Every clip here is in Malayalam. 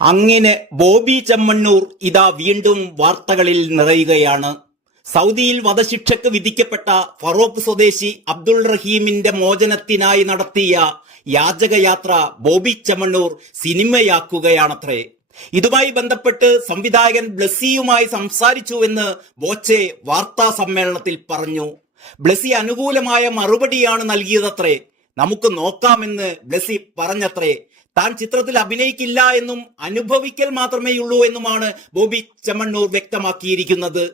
അങ്ങനെ ബോബി ചെമ്മണ്ണൂർ ഇതാ വീണ്ടും വാർത്തകളിൽ നിറയുകയാണ്. സൗദിയിൽ വധശിക്ഷക്ക് വിധിക്കപ്പെട്ട ഫറോക്ക് സ്വദേശി അബ്ദുൾ റഹീമിന്റെ മോചനത്തിനായി നടത്തിയ യാചകയാത്ര ബോബി ചെമ്മണ്ണൂർ സിനിമയാക്കുകയാണത്രേ. ഇതുമായി ബന്ധപ്പെട്ട് സംവിധായകൻ ബ്ലസ്സിയുമായി സംസാരിച്ചുവെന്ന് ബോച്ചെ വാർത്താ സമ്മേളനത്തിൽ പറഞ്ഞു. ബ്ലസ്സി അനുകൂലമായ മറുപടിയാണ് നൽകിയതത്രേ. നമുക്ക് നോക്കാമെന്ന് ബ്ലസ്സി പറഞ്ഞത്രേ. താൻ ചിത്രത്തിൽ അഭിനയിക്കില്ല എന്നും അനുഭവിക്കൽ മാത്രമേയുള്ളൂ എന്നുമാണ് ബോബി ചെമ്മണ്ണൂർ വ്യക്തമാക്കിയിരിക്കുന്നത്.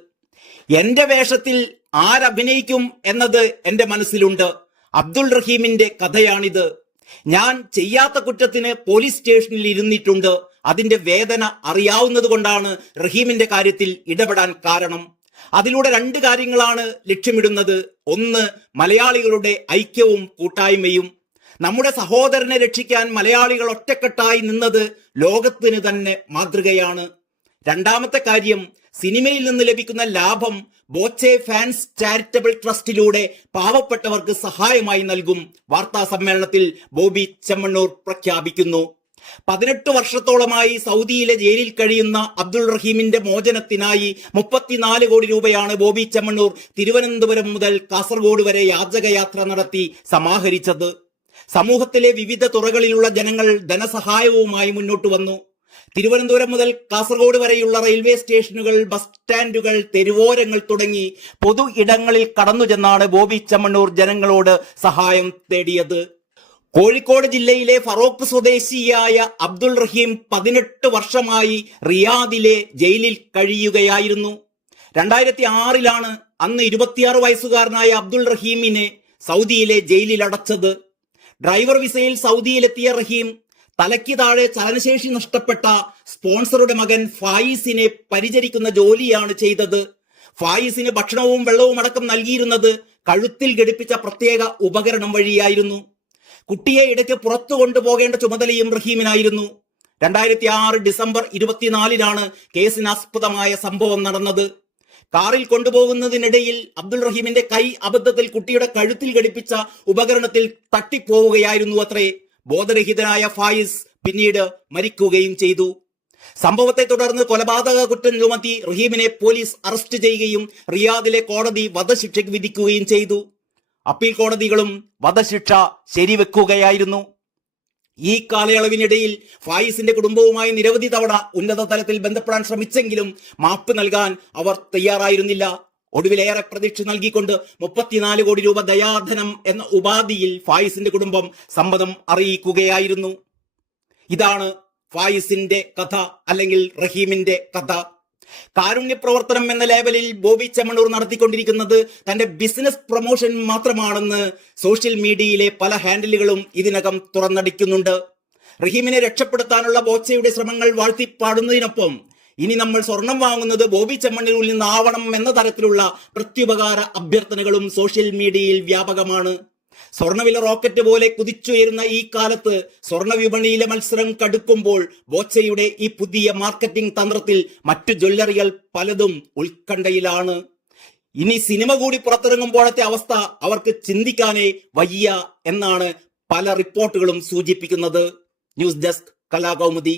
എന്റെ വേഷത്തിൽ ആരഭിനയിക്കും എന്നത് എന്റെ മനസ്സിലുണ്ട്. അബ്ദുൾ റഹീമിന്റെ കഥയാണിത്. ഞാൻ ചെയ്യാത്ത കുറ്റത്തിന് പോലീസ് സ്റ്റേഷനിൽ ഇരുന്നിട്ടുണ്ട്. അതിന്റെ വേദന അറിയാവുന്നത് കൊണ്ടാണ് റഹീമിന്റെ കാര്യത്തിൽ ഇടപെടാൻ കാരണം. അതിലൂടെ രണ്ട് കാര്യങ്ങളാണ് ലക്ഷ്യമിടുന്നത്. ഒന്ന് മലയാളികളുടെ ഐക്യവും കൂട്ടായ്മയും. നമ്മുടെ സഹോദരനെ രക്ഷിക്കാൻ മലയാളികൾ ഒറ്റക്കെട്ടായി നിന്നത് ലോകത്തിന് തന്നെ മാതൃകയാണ്. രണ്ടാമത്തെ കാര്യം സിനിമയിൽ നിന്ന് ലഭിക്കുന്ന ലാഭം ബോച്ചെ ഫാൻസ് ചാരിറ്റബിൾ ട്രസ്റ്റിലൂടെ പാവപ്പെട്ടവർക്ക് സഹായമായി നൽകും വാർത്താ സമ്മേളനത്തിൽ ബോബി ചെമ്മണ്ണൂർ പ്രഖ്യാപിക്കുന്നു. പതിനെട്ട് വർഷത്തോളമായി സൗദിയിലെ ജയിലിൽ കഴിയുന്ന അബ്ദുൾ റഹീമിന്റെ മോചനത്തിനായി മുപ്പത്തിനാല് കോടി രൂപയാണ് ബോബി ചെമ്മണ്ണൂർ തിരുവനന്തപുരം മുതൽ കാസർഗോഡ് വരെ യാചകയാത്ര നടത്തി സമാഹരിച്ചത്. സമൂഹത്തിലെ വിവിധ തുറകളിലുള്ള ജനങ്ങൾ ധനസഹായവുമായി മുന്നോട്ട് വന്നു. തിരുവനന്തപുരം മുതൽ കാസർഗോഡ് വരെയുള്ള റെയിൽവേ സ്റ്റേഷനുകൾ ബസ് സ്റ്റാൻഡുകൾ തെരുവോരങ്ങൾ തുടങ്ങി പൊതു ഇടങ്ങളിൽ കടന്നു ചെന്നാണ് ബോബി ചമ്മണ്ണൂർ ജനങ്ങളോട് സഹായം തേടിയത്. കോഴിക്കോട് ജില്ലയിലെ ഫറോക്ക് സ്വദേശിയായ അബ്ദുൾ റഹീം പതിനെട്ട് വർഷമായി റിയാദിലെ ജയിലിൽ കഴിയുകയായിരുന്നു. രണ്ടായിരത്തി ആറിലാണ് അന്ന് ഇരുപത്തിയാറ് വയസ്സുകാരനായ അബ്ദുൾ റഹീമിനെ സൗദിയിലെ ജയിലിൽ അടച്ചത്. ഡ്രൈവർ വിസയിൽ സൗദിയിലെത്തിയ റഹീം തലയ്ക്ക് താഴെ ചലനശേഷി നഷ്ടപ്പെട്ട സ്പോൺസറുടെ മകൻ ഫായിസിനെ പരിചരിക്കുന്ന ജോലിയാണ് ചെയ്തത്. ഫായിസിന് ഭക്ഷണവും വെള്ളവും അടക്കം നൽകിയിരുന്നത് കഴുത്തിൽ ഘടിപ്പിച്ച പ്രത്യേക ഉപകരണം വഴിയായിരുന്നു. കുട്ടിയെ ഇടയ്ക്ക് പുറത്തു കൊണ്ടുപോകേണ്ട ചുമതലയും റഹീമിനായിരുന്നു. രണ്ടായിരത്തി ആറ് ഡിസംബർ ഇരുപത്തിനാലിനാണ് കേസിനാസ്പദമായ സംഭവം നടന്നത്. കാറിൽ കൊണ്ടുപോകുന്നതിനിടയിൽ അബ്ദുൾ റഹീമിന്റെ കൈ അബദ്ധത്തിൽ കുട്ടിയുടെ കഴുത്തിൽ ഘടിപ്പിച്ച ഉപകരണത്തിൽ തട്ടിപ്പോവുകയായിരുന്നു അത്രേ. ബോധരഹിതനായ ഫായിസ് പിന്നീട് മരിക്കുകയും ചെയ്തു. സംഭവത്തെ തുടർന്ന് കൊലപാതക കുറ്റം ചുമത്തി റഹീമിനെ പോലീസ് അറസ്റ്റ് ചെയ്യുകയും റിയാദിലെ കോടതി വധശിക്ഷയ്ക്ക് വിധിക്കുകയും ചെയ്തു. അപ്പീൽ കോടതികളും വധശിക്ഷ ശരിവെക്കുകയായിരുന്നു. ഈ കാലയളവിനിടയിൽ ഫായിസിന്റെ കുടുംബവുമായി നിരവധി തവണ ഉന്നത തലത്തിൽ ബന്ധപ്പെടാൻ ശ്രമിച്ചെങ്കിലും മാപ്പ് നൽകാൻ അവർ തയ്യാറായിരുന്നില്ല. ഒടുവിലേറെ പ്രതീക്ഷ നൽകിക്കൊണ്ട് മുപ്പത്തിനാല് കോടി രൂപ ദയാധനം എന്ന ഉപാധിയിൽ ഫായിസിന്റെ കുടുംബം സമ്മതം അറിയിക്കുകയായിരുന്നു. ഇതാണ് ഫായിസിന്റെ കഥ അല്ലെങ്കിൽ റഹീമിന്റെ കഥ. കാരുണ്യ പ്രവർത്തനം എന്ന ലേബലിൽ ബോബി ചെമ്മണ്ണൂർ നടത്തിക്കൊണ്ടിരിക്കുന്നത് തന്റെ ബിസിനസ് പ്രൊമോഷൻ മാത്രമാണെന്ന് സോഷ്യൽ മീഡിയയിലെ പല ഹാൻഡിലുകളും ഇതിനകം തുറന്നടിക്കുന്നുണ്ട്. റഹീമിനെ രക്ഷപ്പെടുത്താനുള്ള ബോച്ചയുടെ ശ്രമങ്ങൾ വാഴ്ത്തിപ്പാടുന്നതിനൊപ്പം ഇനി നമ്മൾ സ്വർണം വാങ്ങുന്നത് ബോബി ചെമ്മണ്ണൂരിൽ നിന്നാവണം എന്ന തരത്തിലുള്ള പ്രത്യുപകാര അഭ്യർത്ഥനകളും സോഷ്യൽ മീഡിയയിൽ വ്യാപകമാണ്. സ്വർണവില റോക്കറ്റ് പോലെ കുതിച്ചുയരുന്ന ഈ കാലത്ത് സ്വർണ വിപണിയിലെ മത്സരം കടുക്കുമ്പോൾ ബോച്ചയുടെ ഈ പുതിയ മാർക്കറ്റിംഗ് തന്ത്രത്തിൽ മറ്റു ജ്വല്ലറികൾ പലതും ഉത്കണ്ഠയിലാണ്. ഇനി സിനിമ കൂടി പുറത്തിറങ്ങുമ്പോഴത്തെ അവസ്ഥ അവർക്ക് ചിന്തിക്കാനേ വയ്യ എന്നാണ് പല റിപ്പോർട്ടുകളും സൂചിപ്പിക്കുന്നത്. News desk Kalakaumudi.